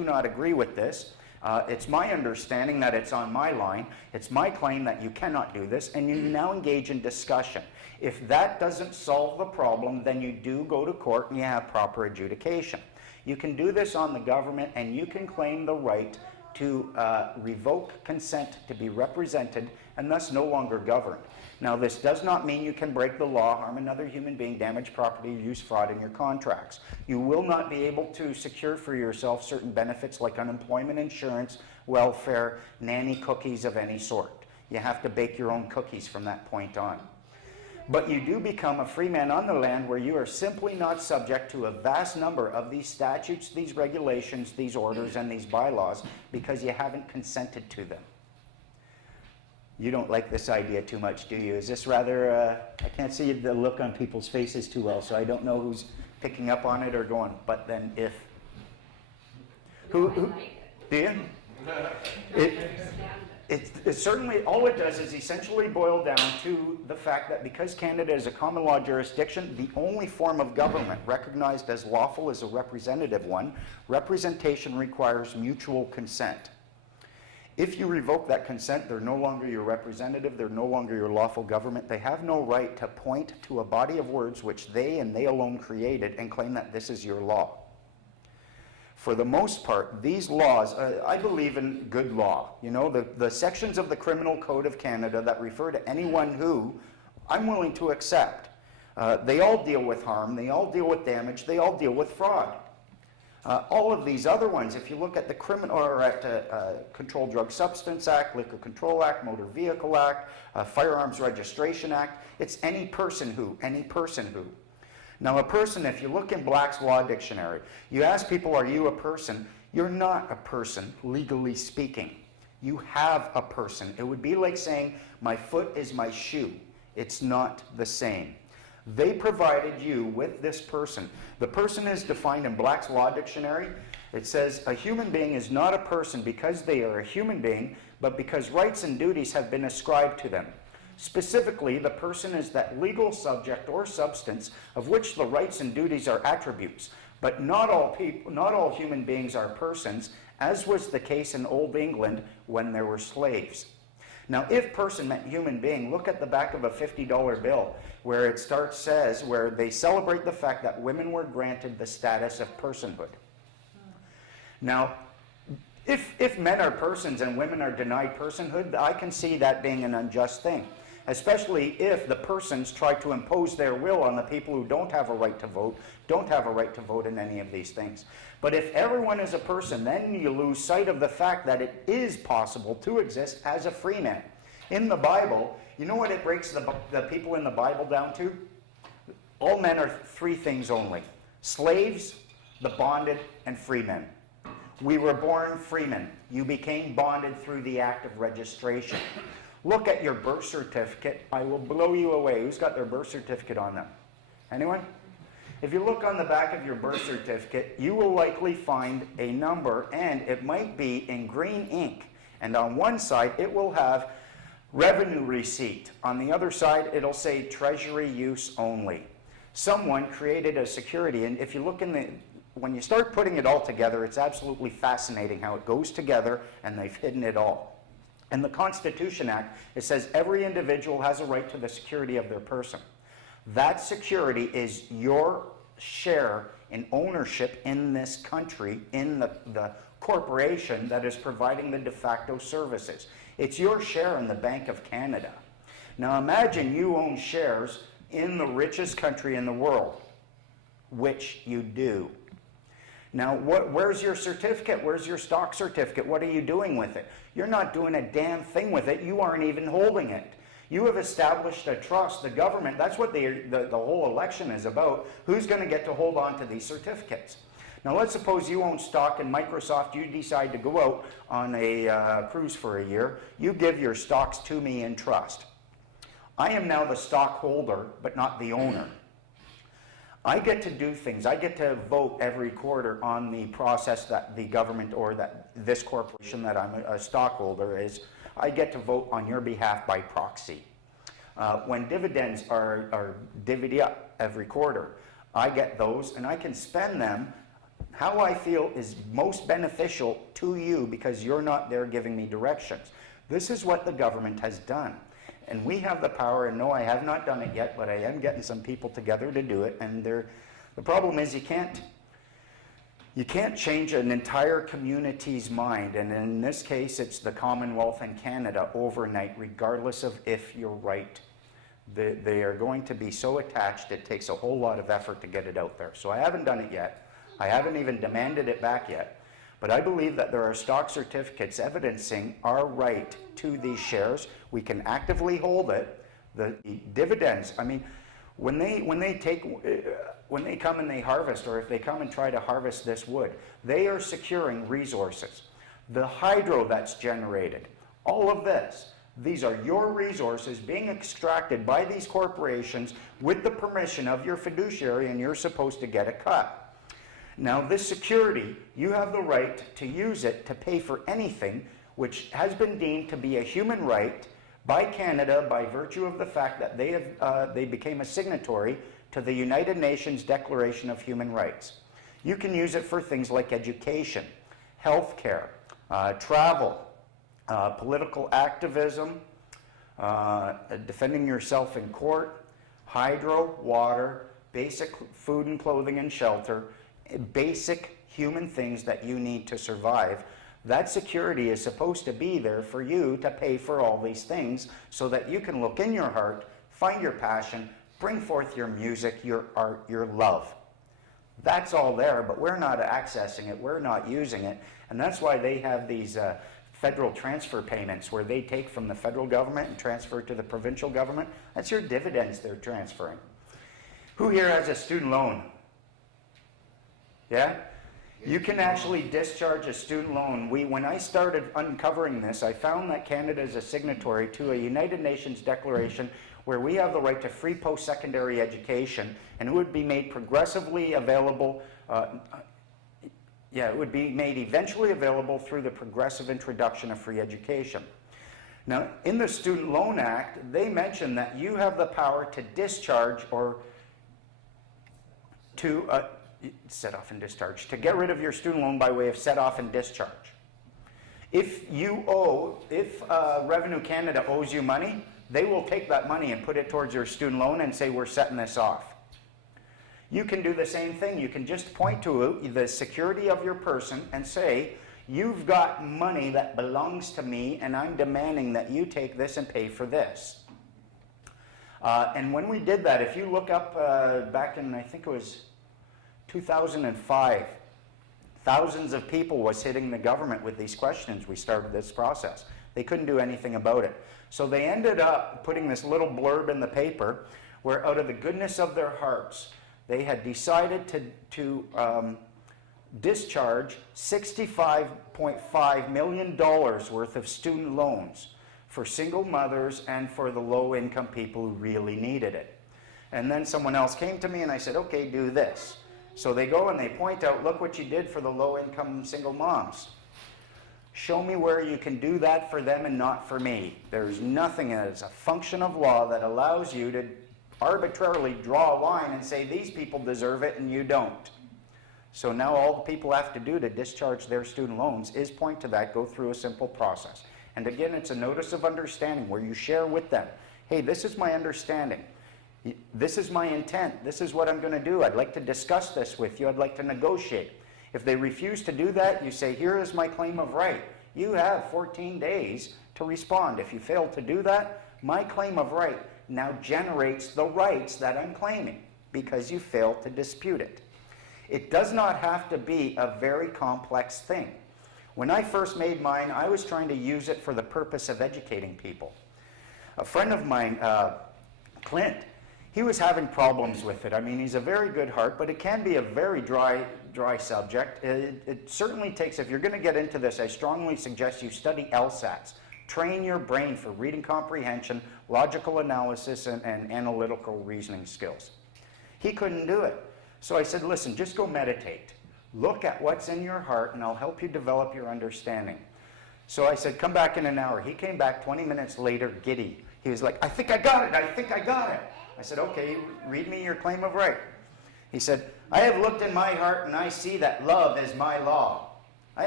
do not agree with this. It's my understanding that it's on my line. It's my claim that you cannot do this, and you now engage in discussion. If that doesn't solve the problem, then you do go to court and you have proper adjudication. You can do this on the government, and you can claim the right to revoke consent to be represented and thus no longer governed. Now, this does not mean you can break the law, harm another human being, damage property, or use fraud in your contracts. You will not be able to secure for yourself certain benefits like unemployment insurance, welfare, nanny cookies of any sort. You have to bake your own cookies from that point on. But you do become a free man on the land, where you are simply not subject to a vast number of these statutes, these regulations, these orders, and these bylaws because you haven't consented to them. You don't like this idea too much, do you? Is this rather, I can't see the look on people's faces too well, so I don't know who's picking up on it or going, but then if. Who do you? It certainly, all it does is essentially boil down to the fact that because Canada is a common law jurisdiction, the only form of government recognized as lawful is a representative one. Representation requires mutual consent. If you revoke that consent, they're no longer your representative, they're no longer your lawful government. They have no right to point to a body of words which they and they alone created and claim that this is your law. For the most part, these laws, I believe in good law. You know, the sections of the Criminal Code of Canada that refer to anyone who I'm willing to accept. They all deal with harm, they all deal with damage, they all deal with fraud. All of these other ones, if you look at the Controlled Drug Substance Act, Liquor Control Act, Motor Vehicle Act, Firearms Registration Act, it's any person who. Now a person, if you look in Black's Law Dictionary, you ask people, are you a person? You're not a person, legally speaking. You have a person. It would be like saying, my foot is my shoe. It's not the same. They provided you with this person. The person is defined in Black's Law Dictionary. It says a human being is not a person because they are a human being, but because rights and duties have been ascribed to them. Specifically, the person is that legal subject or substance of which the rights and duties are attributes. But not all human beings are persons, as was the case in Old England when there were slaves. Now, if person meant human being, look at the back of a $50 bill where it says where they celebrate the fact that women were granted the status of personhood. Now, if men are persons and women are denied personhood, I can see that being an unjust thing, especially if the persons try to impose their will on the people who don't have a right to vote in any of these things. But if everyone is a person, then you lose sight of the fact that it is possible to exist as a free man. In the Bible, you know what it breaks the people in the Bible down to? All men are three things only: slaves, the bonded, and free men. We were born freemen. You became bonded through the act of registration. Look at your birth certificate. I will blow you away. Who's got their birth certificate on them? Anyone? If you look on the back of your birth certificate, you will likely find a number, and it might be in green ink. And on one side, it will have revenue receipt. On the other side, it'll say treasury use only. Someone created a security, and if you look when you start putting it all together, it's absolutely fascinating how it goes together, and they've hidden it all. In the Constitution Act, it says every individual has a right to the security of their person. That security is your share in ownership in this country, in the corporation that is providing the de facto services. It's your share in the Bank of Canada. Now imagine you own shares in the richest country in the world, which you do. Now, where's your certificate? Where's your stock certificate? What are you doing with it? You're not doing a damn thing with it. You aren't even holding it. You have established a trust. The government, that's what the whole election is about. Who's going to get to hold on to these certificates? Now, let's suppose you own stock in Microsoft. You decide to go out on a cruise for a year. You give your stocks to me in trust. I am now the stockholder, but not the owner. I get to do things. I get to vote every quarter on the process that the government or that this corporation that I'm a stockholder is. I get to vote on your behalf by proxy. When dividends are divvied up every quarter, I get those and I can spend them how I feel is most beneficial to you because you're not there giving me directions. This is what the government has done. And we have the power, and no, I have not done it yet, but I am getting some people together to do it. And the problem is you can't change an entire community's mind, and in this case it's the Commonwealth and Canada overnight, regardless of if you're right. They are going to be so attached it takes a whole lot of effort to get it out there. So I haven't done it yet. I haven't even demanded it back yet. But I believe that there are stock certificates evidencing our right to these shares. We can actively hold it. The dividends, I mean, when they come and they harvest, or if they come and try to harvest this wood, they are securing resources. The hydro that's generated, all of this, these are your resources being extracted by these corporations with the permission of your fiduciary, and you're supposed to get a cut. Now, this security, you have the right to use it to pay for anything which has been deemed to be a human right by Canada by virtue of the fact that they became a signatory to the United Nations Declaration of Human Rights. You can use it for things like education, healthcare, travel, political activism, defending yourself in court, hydro, water, basic food and clothing and shelter, basic human things that you need to survive. That security is supposed to be there for you to pay for all these things so that you can look in your heart, find your passion, bring forth your music, your art, your love. That's all there, but we're not accessing it, we're not using it, and that's why they have these federal transfer payments where they take from the federal government and transfer to the provincial government. That's your dividends they're transferring. Who here has a student loan? Yeah? You can actually discharge a student loan. When I started uncovering this, I found that Canada is a signatory to a United Nations declaration where we have the right to free post-secondary education, and it would be made progressively available, it would be made eventually available through the progressive introduction of free education. Now, in the Student Loan Act, they mention that you have the power to discharge or to set off and discharge, to get rid of your student loan by way of set off and discharge. If Revenue Canada owes you money, they will take that money and put it towards your student loan and say, we're setting this off. You can do the same thing. You can just point to the security of your person and say, you've got money that belongs to me and I'm demanding that you take this and pay for this. And when we did that, if you look up back in, I think it was 2005, thousands of people was hitting the government with these questions. We started this process. They couldn't do anything about it. So they ended up putting this little blurb in the paper where out of the goodness of their hearts, they had decided to discharge $65.5 million worth of student loans for single mothers and for the low-income people who really needed it. And then someone else came to me and I said, okay, do this. So they go and they point out, look what you did for the low-income single moms. Show me where you can do that for them and not for me. There's nothing as a function of law that allows you to arbitrarily draw a line and say these people deserve it and you don't. So now all the people have to do to discharge their student loans is point to that, go through a simple process. And again, it's a notice of understanding where you share with them, hey, this is my understanding. This is my intent. This is what I'm going to do. I'd like to discuss this with you. I'd like to negotiate. If they refuse to do that, you say, here is my claim of right. You have 14 days to respond. If you fail to do that, my claim of right now generates the rights that I'm claiming because you failed to dispute it. It does not have to be a very complex thing. When I first made mine, I was trying to use it for the purpose of educating people. A friend of mine, Clint, he was having problems with it. I mean, he's a very good heart, but it can be a very dry subject. It certainly takes, if you're going to get into this, I strongly suggest you study LSATs. Train your brain for reading comprehension, logical analysis, and analytical reasoning skills. He couldn't do it. So I said, listen, just go meditate. Look at what's in your heart, and I'll help you develop your understanding. So I said, come back in an hour. He came back 20 minutes later, giddy. He was like, I think I got it. I think I got it. I said, okay, read me your claim of right. He said, I have looked in my heart and I see that love is my law.